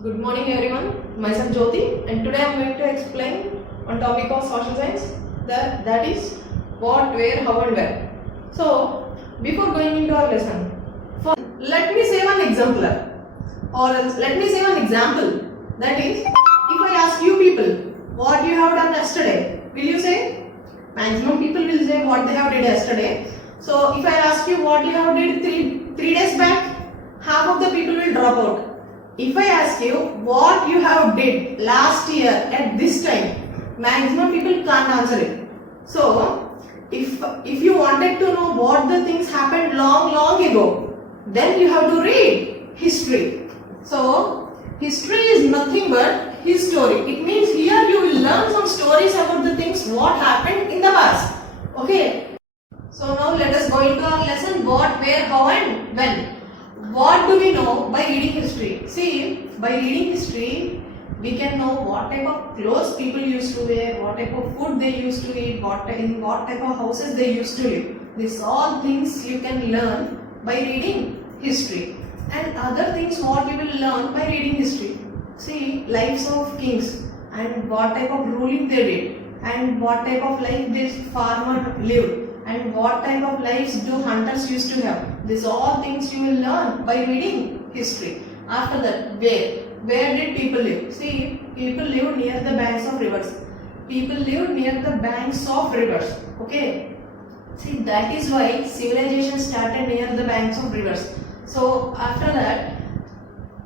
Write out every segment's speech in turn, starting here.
Good morning everyone, myself Jyoti and today I am going to explain on topic of social science that is what, where, how and where. So before going into our lesson, let me say one exemplar or else let me say one example, that is if I ask you people what you have done yesterday, will you say? Maximum people will say what they have did yesterday. So if I ask you what you have did three days back, half of the people will drop out. If I ask you what you have did last year at this time, maximum people can't answer it. So if you wanted to know what the things happened long ago, then you have to read history. So history is nothing but history. It means here you will learn some stories about the things what happened in the past. Okay. So now let us go into our lesson what, where, how and when. What do we know by reading history? See, by reading history, we can know what type of clothes people used to wear, what type of food they used to eat, in what type of houses they used to live. These all things you can learn by reading history. And other things what you will learn by reading history. See, lives of kings and what type of ruling they did and what type of life this farmer lived and what type of lives do hunters used to have. These all things you will learn by reading history. After that, where did people live? See, people lived near the banks of rivers. People lived near the banks of rivers. Okay. See, that is why civilization started near the banks of rivers. So after that,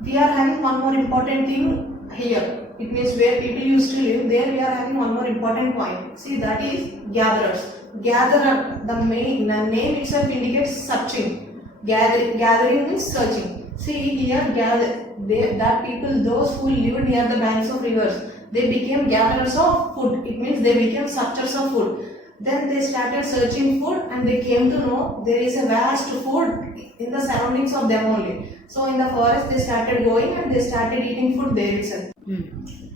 we are having one more important thing here. It means where people used to live. There we are having one more important point. See, that is gatherers. Gatherer, the name itself indicates searching. Gathering means searching. See here, that people, those who lived near the banks of rivers, they became gatherers of food. It means they became searchers of food. Then they started searching food and they came to know there is a vast food in the surroundings of them only. So in the forest they started going and they started eating food there itself.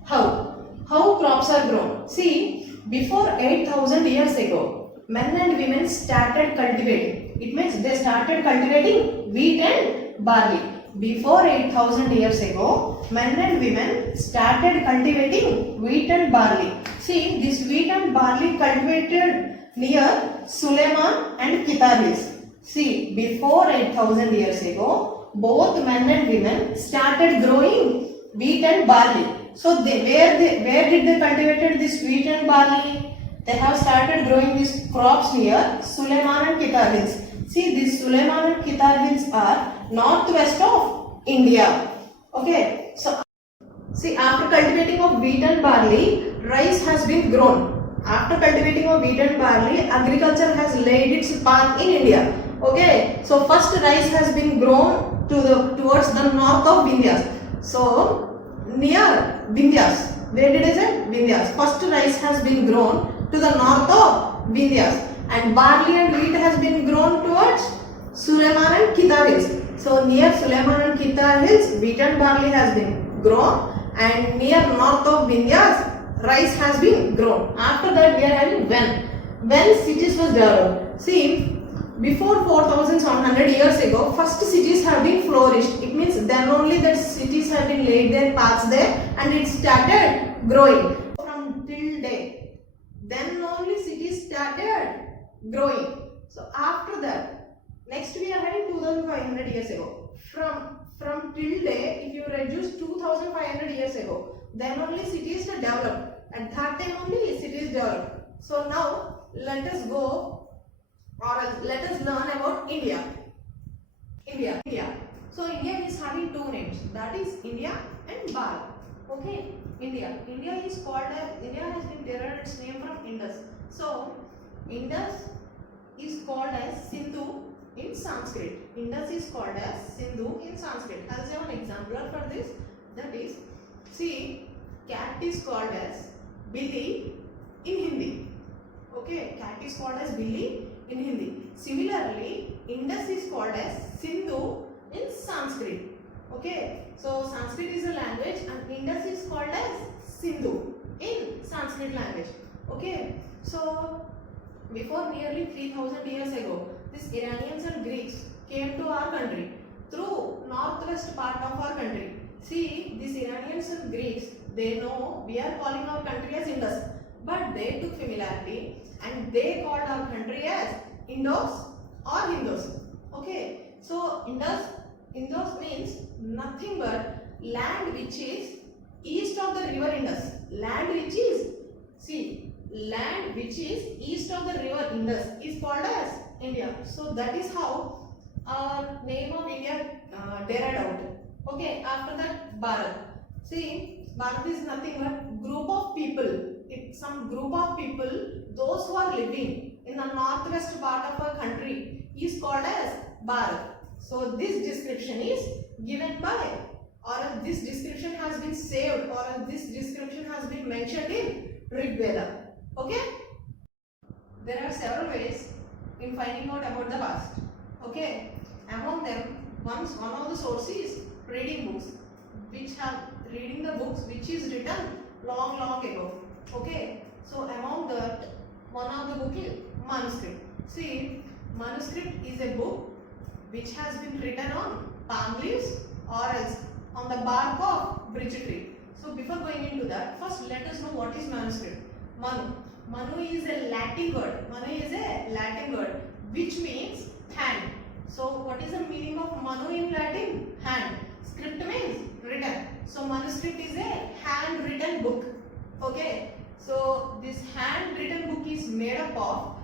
How crops are grown? See, before 8,000 years ago, men and women started cultivating. It means they started cultivating wheat and barley. Before 8,000 years ago, men and women started cultivating wheat and barley. See, this wheat and barley cultivated near Suleiman and Kitar hills. See, before 8,000 years ago, both men and women started growing wheat and barley. So, where did they cultivated this wheat and barley? They have started growing these crops near Suleiman and Kitar hills. See, these Suleiman and Kitar hills are northwest of India. Okay, so see, after cultivating of wheat and barley, rice has been grown. After cultivating of wheat and barley, agriculture has laid its path in India. Okay, so first rice has been grown towards the north of Vindhyas. So near Vindhyas, where did I say? Vindhyas. First rice has been grown to the north of Vindhyas, and barley and wheat has been grown towards Suleiman and Kitar hills. So near Suleiman and Kitar hills, wheat and barley has been grown, and near north of Vindhyas, rice has been grown. After that, we are having when cities was developed. See, before 4,700 years ago, first cities have been flourished. It means then only that cities have been laid their paths there, and it started growing from till day. Then only cities started growing. So after that, next we are having 2,500 years ago. From till day, if you reduce 2,500 years ago, then only cities are developed. At that time only cities developed. So now let us go or let us learn about India. India. So India is having two names. That is India and Bharat. Okay. India has been derived its name from Indus. So Indus is called as Sindhu in Sanskrit. Indus is called as Sindhu in Sanskrit. I'll say one example for this. That is, see, cat is called as Billy in Hindi. Okay, cat is called as Billy in Hindi. Similarly, Indus is called as Sindhu in Sanskrit. Okay, so Sanskrit is a language and Indus is called as Sindhu in Sanskrit language. Okay, so before nearly 3,000 years ago, these Iranians and Greeks came to our country through northwest part of our country. See, these Iranians and Greeks, they know we are calling our country as Indus, but they took familiarity and they called our country as Indos or Hindus. Okay, so Indus means nothing but land which is east of the river Indus. Land which is east of the river Indus is called as India. So that is how our name of India derived out. Okay, after that Bharat. See, Bharat is nothing but group of people. It's some group of people, those who are living in the northwest part of our country is called as Bharat. So this description is given by, or this description has been saved, or this description has been mentioned in Rig Veda. Okay? There are several ways in finding out about the past. Okay? Among them, one of the sources is reading books, reading the books which is written long ago. Okay? So among that, one of the book is manuscript. See, manuscript is a book which has been written on palm leaves or else on the bark of birch tree. So before going into that, first let us know what is manuscript. Manu. Manu is a Latin word. Manu is a Latin word which means hand. So what is the meaning of Manu in Latin? Hand. Script means written. So manuscript is a handwritten book. Okay. So this handwritten book is made up of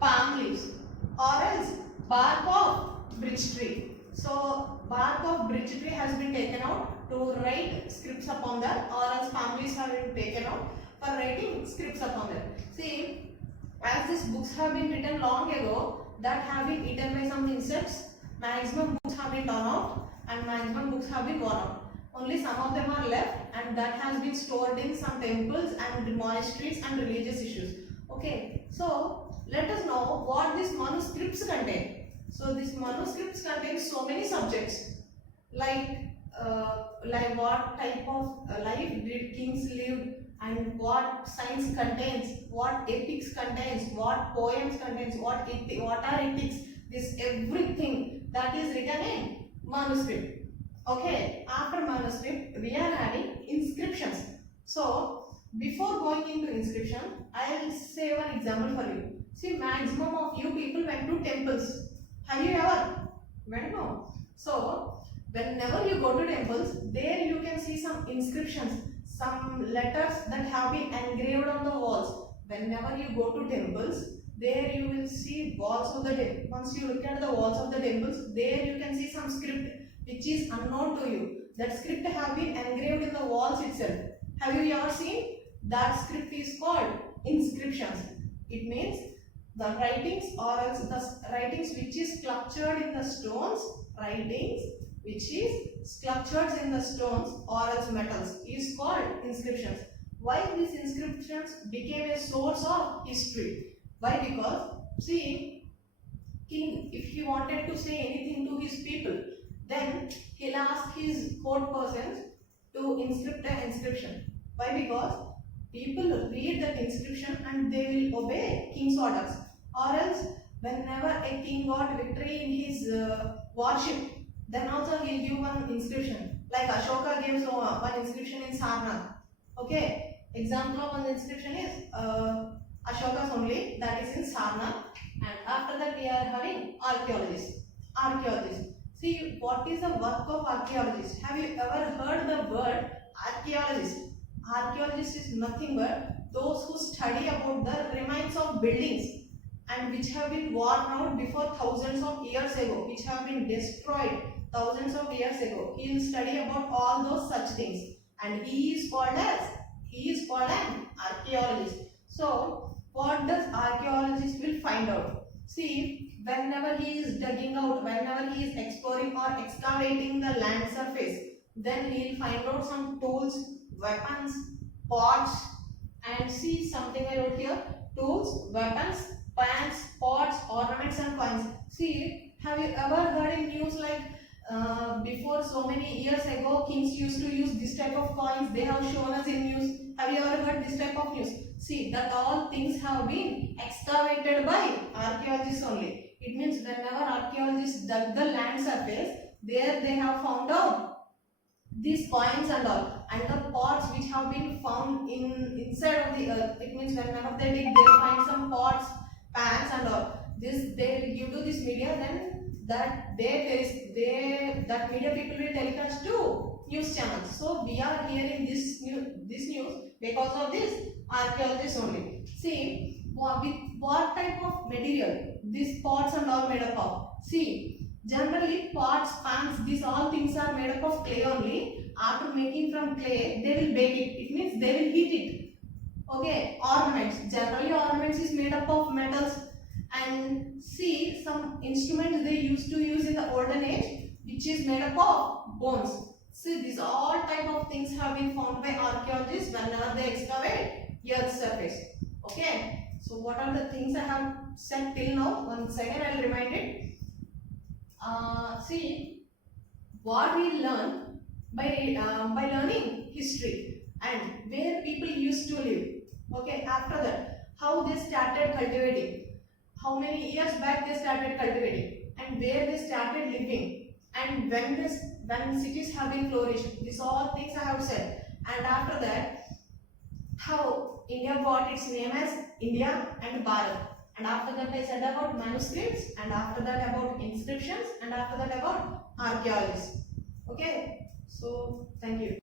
palm leaves or else bark of birch tree. So bark of birch tree has been taken out to write scripts upon that, or else palm leaves have been taken out for writing scripts upon that. See, as these books have been written long ago, that have been eaten by some insects, maximum books have been torn out and maximum books have been worn out. Only some of them are left, and that has been stored in some temples and monasteries and religious issues. Okay, so let us know what these manuscripts contain. So these manuscripts contain so many subjects, like what type of life did kings live, and what science contains, what epics contains, what poems contains, what are ethics. This everything that is written in manuscript. Okay, after manuscript we are having inscriptions. So before going into inscription, I will say one example for you. See, maximum of you people went to temples. Have you ever went? No. So whenever you go to temples, there you can see some inscriptions, some letters that have been engraved on the walls. Whenever you go to temples, there you will see walls of the temple. Once you look at the walls of the temples, there you can see some script which is unknown to you. That script have been engraved in the walls itself. Have you ever seen? That script is called inscriptions. It means the writings or else the writings which is sculptured in the stones, writings which is sculptured in the stones or else metals is called inscriptions. Why these inscriptions became a source of history? Why? Because see, king, if he wanted to say anything to his people, then he'll ask his court persons to inscript an inscription. Why? Because people read that inscription and they will obey king's orders. Or else, whenever a king got victory in his warship, then also he'll give one inscription. Like Ashoka gave one inscription in Sarnath. Okay, example of one inscription is Ashoka's only, that is in Sarnath. And after that we are having archaeologists. See, what is the work of archaeologists? Have you ever heard the word archaeologist? Archaeologist is nothing but those who study about the remains of buildings and which have been worn out before thousands of years ago, which have been destroyed thousands of years ago. He will study about all those such things, and he is called an archaeologist. So what does archaeologist will find out? See, whenever he is digging out, whenever he is exploring or excavating the land surface, then he will find out some tools, weapons, pots, and see something I wrote here: tools, weapons, pans, pots, ornaments and coins. See, have you ever heard in news like before so many years ago kings used to use this type of coins? They have shown us in news. Have you ever heard this type of news? See, that all things have been excavated by archaeologists only. It means whenever archaeologists dug the land surface, there they have found out these coins and all. and the pots which have been found inside of the earth. It means whenever they dig, they find some pots, pans, and all. This they give to this media, then that that media people will telecast to news channels. So we are hearing this news because of this archaeologists only. See with what type of material these pots and all made up of. See, generally pots, pans, these all things are made up of clay only. After making from clay, they will bake it. It means they will heat it. Okay, ornaments. Generally ornaments is made up of metals. And see, some instruments they used to use in the olden age, which is made up of bones. See, these all type of things have been found by archaeologists whenever they excavate Earth's surface. Okay, so what are the things I have said till now? Once again, I will remind it. See, what we learn by learning history and where people used to live. Okay, after that, how they started cultivating, how many years back they started cultivating, and where they started living, and when cities have been flourished. These all things I have said. And after that, how India got its name as India and Bharat. And after that, I said about manuscripts, and after that about inscriptions, and after that about archaeologists. Okay, so thank you.